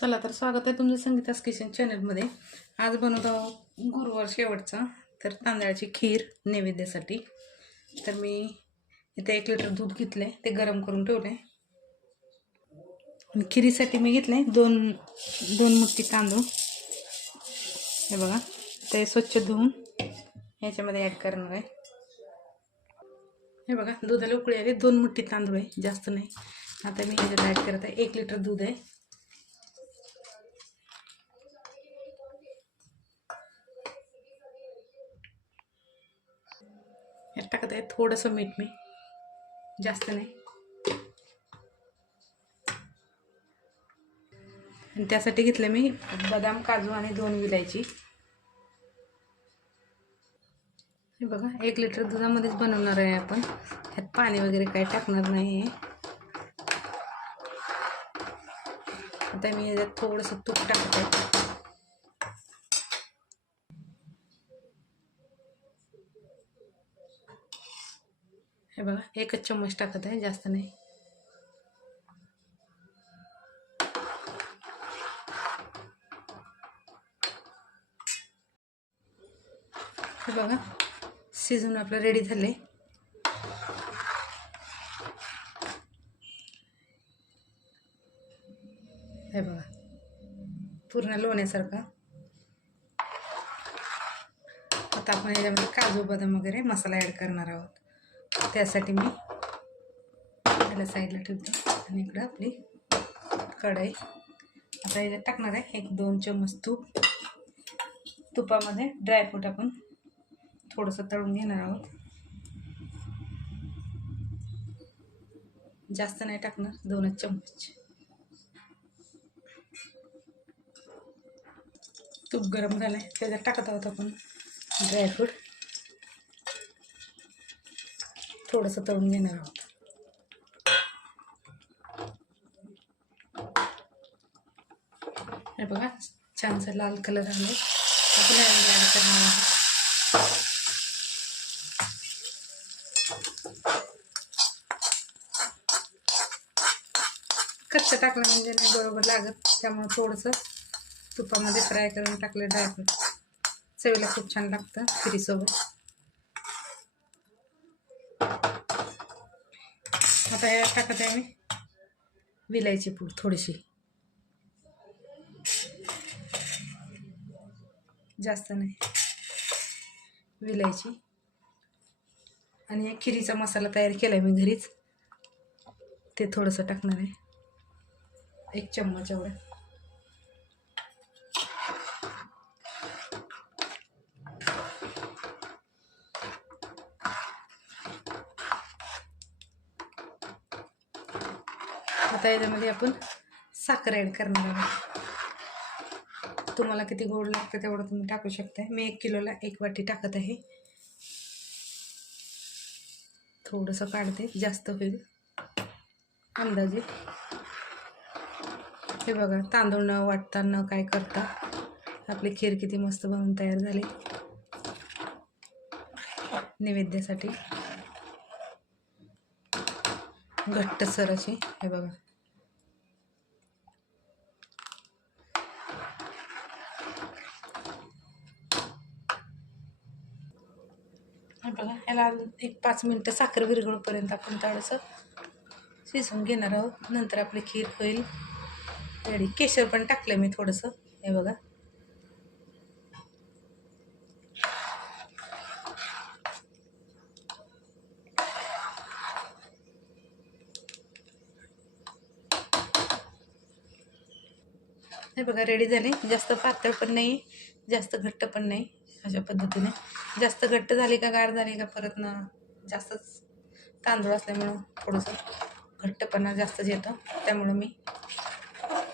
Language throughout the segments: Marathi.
चला तर स्वागत आहे तुमचं संगीतास किचन चॅनलमध्ये. आज बनवत आहोत गुरुवार शेवटचा तर तांदळाची खीर नैवेद्यासाठी. तर मी इथे एक लिटर दूध घेतलं आहे ते गरम करून ठेवलं. आहे खिरीसाठी मी घेतलं आहे दोन दोन मुठ्ठी तांदूळ. हे बघा ते स्वच्छ धुवून ह्याच्यामध्ये ॲड करणार आहे. हे बघा दुधाला उकळी आली दोन मुठ्ठी तांदूळ आहे जास्त नाही. आता मी ह्याच्यात ॲड करत आहे एक लिटर दूध आहे. यात टाकत आहे. थोडंसं मीठ मी. जास्त नाही. आणि त्यासाठी घेतलं मी बदाम काजू आणि दोन विलायची. हे बघा एक लिटर दुधामध्येच बनवणार आहे आपण. ह्यात पाणी वगैरे काही टाकणार नाही आहे. आता मी याच्यात थोडंसं तूप टाकत. हे बघा एकच चम्मच टाकत आहे जास्त नाही. हे बघा शिजून आपलं रेडी झाले हे बघा पूर्ण लोण्यासारखं. आता आपण याच्यामध्ये काजू बदाम वगैरे मसाला ॲड करणार आहोत. त्यासाठी मी त्याला साईडला ठेवते. आणि इकडं आपली कढई. आता याच्यात टाकणार आहे एक दोन चम्मच तूप. तुपामध्ये ड्रायफ्रूट आपण थोडंसं तळून घेणार आहोत. जास्त नाही टाकणार दोनच चम्मच. तूप गरम झालं आहे त्याच्यात टाकत आहोत आपण ड्रायफ्रूट थोडंसं तळून घेणार आहोत. हे बघा छानसा लाल कलर आले. आपण ॲड करणार आहोत. कच्चं टाकलं म्हणजे नाही बरोबर लागत त्यामुळे थोडंसं तुपामध्ये फ्राय करून टाकलं ड्रायफ्रूट चवीला खूप छान लागतं फिरीसोबत आता यात टाकत आहे मी विलायची पूड थोडीशी. जास्त नाही. विलायची. आणि एक खिरीचा मसाला तयार केला आहे मी घरीच. ते थोडंसं टाकणार आहे. एक चम्मच एवढं. आता याच्यामध्ये आपण साखर ॲड करणार आहोत तुम्हाला किती गोड लागतं तेवढं तुम्ही टाकू शकता मी एक किलोला एक वाटी टाकत आहे. थोडंसं काढते जास्त होईल. अंदाजे. हे बघा तांदूळ न वाटता न काय करता आपली खीर किती मस्त बनवून तयार झाली. नैवेद्यासाठी. घट्टसर अशी. हे बघा. हे बघा याला एक पाच मिनटं साखर विरघळूपर्यंत आपण थोडंसं शिजवून घेणार आहोत. नंतर आपली खीर होईल. रेडी केशर पण टाकलं मी थोडंसं. हे बघा. हे बघा रेडी झाली. जास्त पातळ पण नाही जास्त घट्ट पण नाही अशा पद्धतीने. जास्त घट्ट झाली का गार झाली का परत ना जास्तच तांदूळ असल्यामुळं थोडंसं घट्टपणा जास्तच येतं. त्यामुळं मी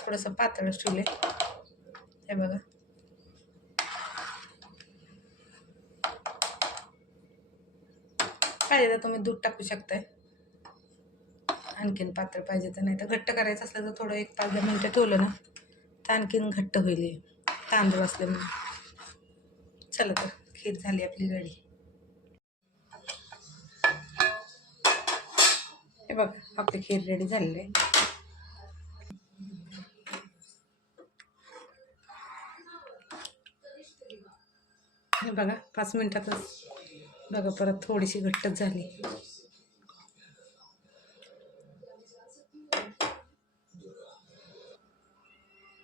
थोडंसं पातळच ठेवले. हे बघा. पाहिजे तर तुम्ही दूध टाकू शकताय. आणखीन पातळ पाहिजे तर नाही तर घट्ट करायचं असलं तर थोडं एक पाच दहा मिनटं ठेवलं ना. तर आणखीन घट्ट होईल. तांदूळ असल्यामुळे चला तर खीर झाली आपली रेडी. हे बघ आपली खीर रेडी झालेली आहे. बघा पाच मिनटातच. बघा परत थोडीशी घट्टच झाली.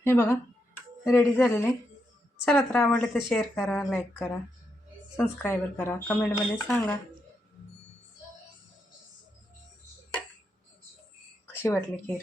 हे बघा रेडी झालेले. चला तर आवडले तर शेअर करा लाईक करा सबस्क्राईबर करा कमेंटमध्ये सांगा. कशी वाटली खीर